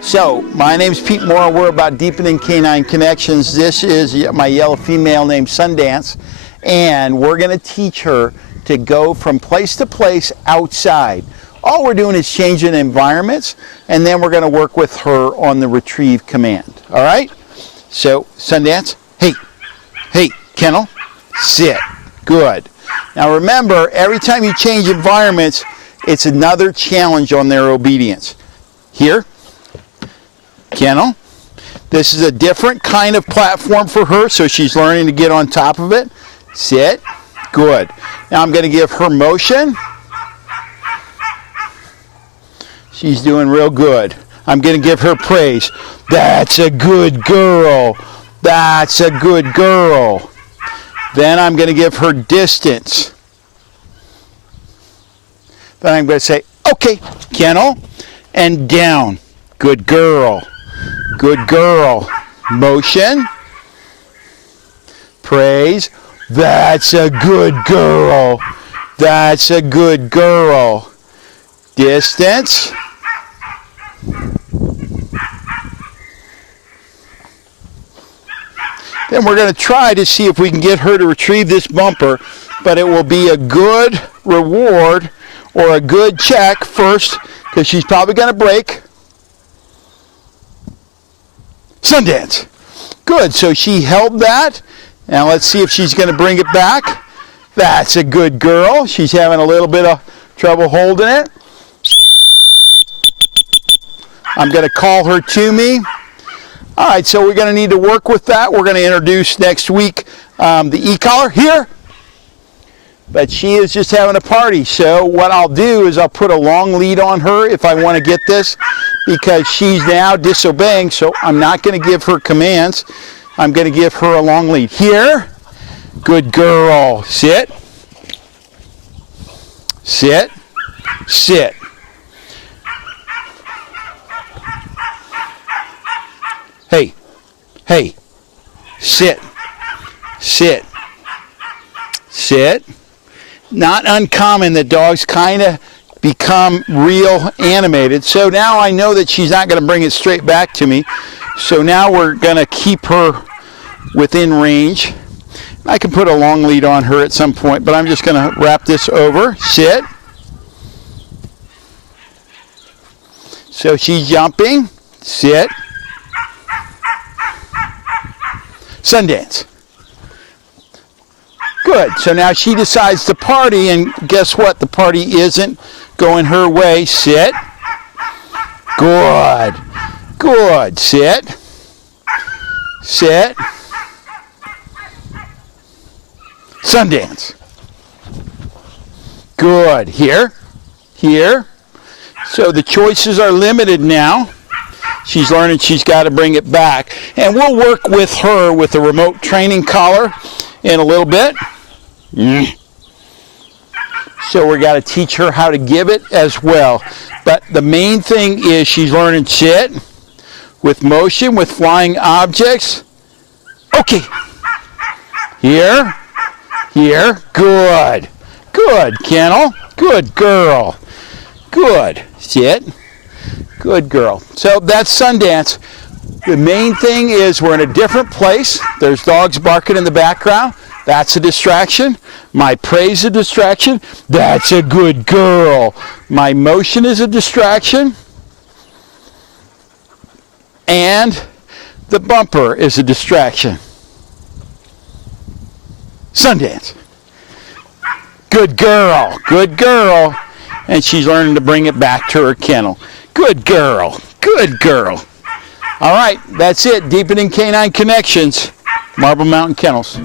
So, my name's Pete Morrill. We're about deepening canine connections. This is my yellow female named Sundance, and we're going to teach her to go from place to place outside. All we're doing is changing environments, and then we're going to work with her on the retrieve command. All right? So, Sundance, hey, Kennel, sit. Good. Now remember, every time you change environments, it's another challenge on their obedience. Here, Kennel. This is a different kind of platform for her, so she's learning to get on top of it. Sit. Good. Now I'm going to give her motion. She's doing real good. I'm going to give her praise. That's a good girl. That's a good girl. Then I'm going to give her distance. Then I'm going to say, okay, Kennel, and down. Good girl. Good girl. Motion. Praise. That's a good girl. That's a good girl. Distance. Then we're going to try to see if we can get her to retrieve this bumper, but it will be a good reward or a good check first, because she's probably going to break. Sundance. Good. So she held that. Now let's see if she's going to bring it back. That's a good girl. She's having a little bit of trouble holding it. I'm going to call her to me. All right, so we're going to need to work with that. We're going to introduce next week the e-collar here. But she is just having a party. So what I'll do is I'll put a long lead on her if I want to get this, because she's now disobeying. So I'm not going to give her commands. I'm going to give her a long lead. Here. Good girl. Sit. Sit. Sit. Hey, sit, sit. Not uncommon that dogs kind of become real animated. So now I know that she's not going to bring it straight back to me. So now we're going to keep her within range. I can put a long lead on her at some point, but I'm just going to wrap this over. Sit. So she's jumping. Sit. Sundance. Good. So now she decides to party, and guess what? The party isn't going her way. Sit. Good. Good. Sit. Sit. Sundance. Good. Here. Here. So the choices are limited now. She's learning she's got to bring it back. And we'll work with her with a remote training collar in a little bit. So we got to teach her how to give it as well. But the main thing is she's learning sit with motion, with flying objects. Okay. Here. Here. Good. Good, Kennel. Good girl. Good. Sit. Good girl. So that's Sundance. The main thing is we're in a different place. There's dogs barking in the background. That's a distraction. My praise is a distraction. That's a good girl. My motion is a distraction. And the bumper is a distraction. Sundance. Good girl. Good girl. And she's learning to bring it back to her kennel. Good girl. Good girl. All right, that's it. Deepening Canine Connections. Marble Mountain Kennels.